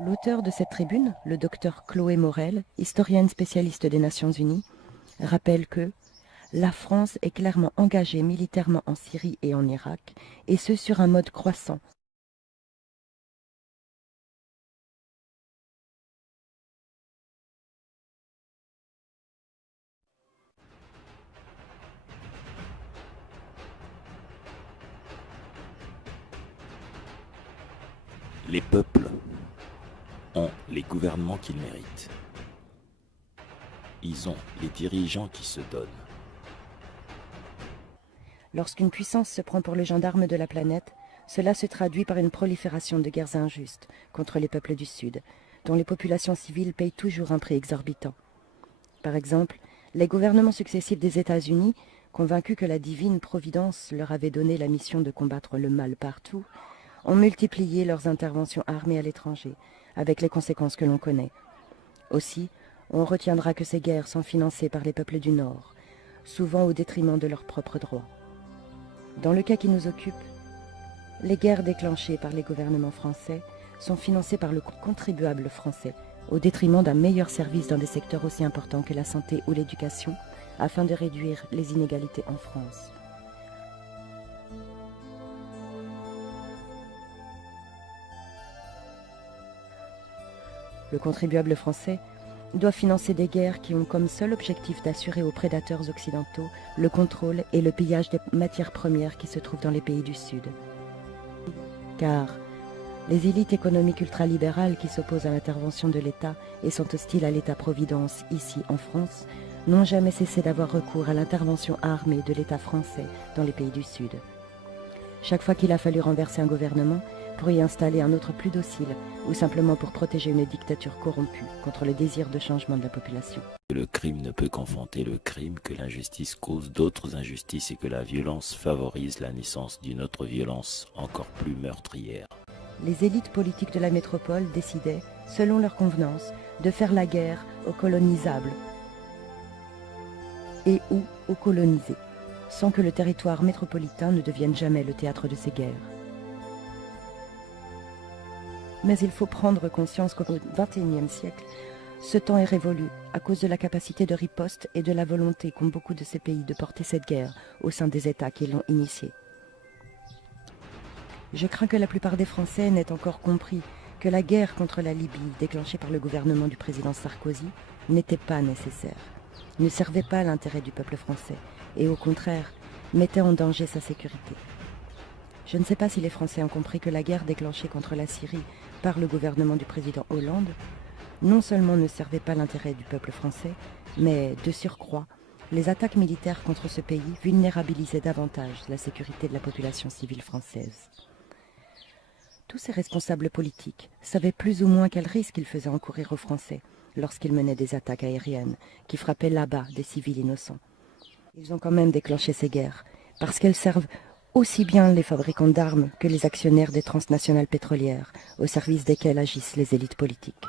L'auteur de cette tribune, le docteur Chloé Morel, historienne spécialiste des Nations Unies, rappelle que la France est clairement engagée militairement en Syrie et en Irak, et ce sur un mode croissant. Les peuples ont les gouvernements qu'ils méritent. Ils ont les dirigeants qui se donnent. Lorsqu'une puissance se prend pour le gendarme de la planète, cela se traduit par une prolifération de guerres injustes contre les peuples du Sud, dont les populations civiles payent toujours un prix exorbitant. Par exemple, les gouvernements successifs des États-Unis, convaincus que la divine Providence leur avait donné la mission de combattre le mal partout, ont multiplié leurs interventions armées à l'étranger, avec les conséquences que l'on connaît. Aussi, on retiendra que ces guerres sont financées par les peuples du Nord, souvent au détriment de leurs propres droits. Dans le cas qui nous occupe, les guerres déclenchées par les gouvernements français sont financées par le contribuable français, au détriment d'un meilleur service dans des secteurs aussi importants que la santé ou l'éducation, afin de réduire les inégalités en France. Le contribuable français doit financer des guerres qui ont comme seul objectif d'assurer aux prédateurs occidentaux le contrôle et le pillage des matières premières qui se trouvent dans les pays du Sud. Car les élites économiques ultralibérales qui s'opposent à l'intervention de l'État et sont hostiles à l'État-providence ici en France n'ont jamais cessé d'avoir recours à l'intervention armée de l'État français dans les pays du Sud. Chaque fois qu'il a fallu renverser un gouvernement pour y installer un autre plus docile, ou simplement pour protéger une dictature corrompue contre le désir de changement de la population. Le crime ne peut qu'enfanter le crime, que l'injustice cause d'autres injustices et que la violence favorise la naissance d'une autre violence encore plus meurtrière. Les élites politiques de la métropole décidaient, selon leur convenance, de faire la guerre aux colonisables et ou aux colonisés, sans que le territoire métropolitain ne devienne jamais le théâtre de ces guerres. Mais il faut prendre conscience qu'au XXIe siècle, ce temps est révolu à cause de la capacité de riposte et de la volonté qu'ont beaucoup de ces pays de porter cette guerre au sein des États qui l'ont initiée. Je crains que la plupart des Français n'aient encore compris que la guerre contre la Libye déclenchée par le gouvernement du président Sarkozy n'était pas nécessaire, ne servait pas l'intérêt du peuple français et au contraire mettait en danger sa sécurité. Je ne sais pas si les Français ont compris que la guerre déclenchée contre la Syrie par le gouvernement du président Hollande non seulement ne servait pas l'intérêt du peuple français, mais, de surcroît, les attaques militaires contre ce pays vulnérabilisaient davantage la sécurité de la population civile française. Tous ces responsables politiques savaient plus ou moins quel risque ils faisaient encourir aux Français lorsqu'ils menaient des attaques aériennes qui frappaient là-bas des civils innocents. Ils ont quand même déclenché ces guerres, parce qu'elles servent aussi bien les fabricants d'armes que les actionnaires des transnationales pétrolières, au service desquels agissent les élites politiques.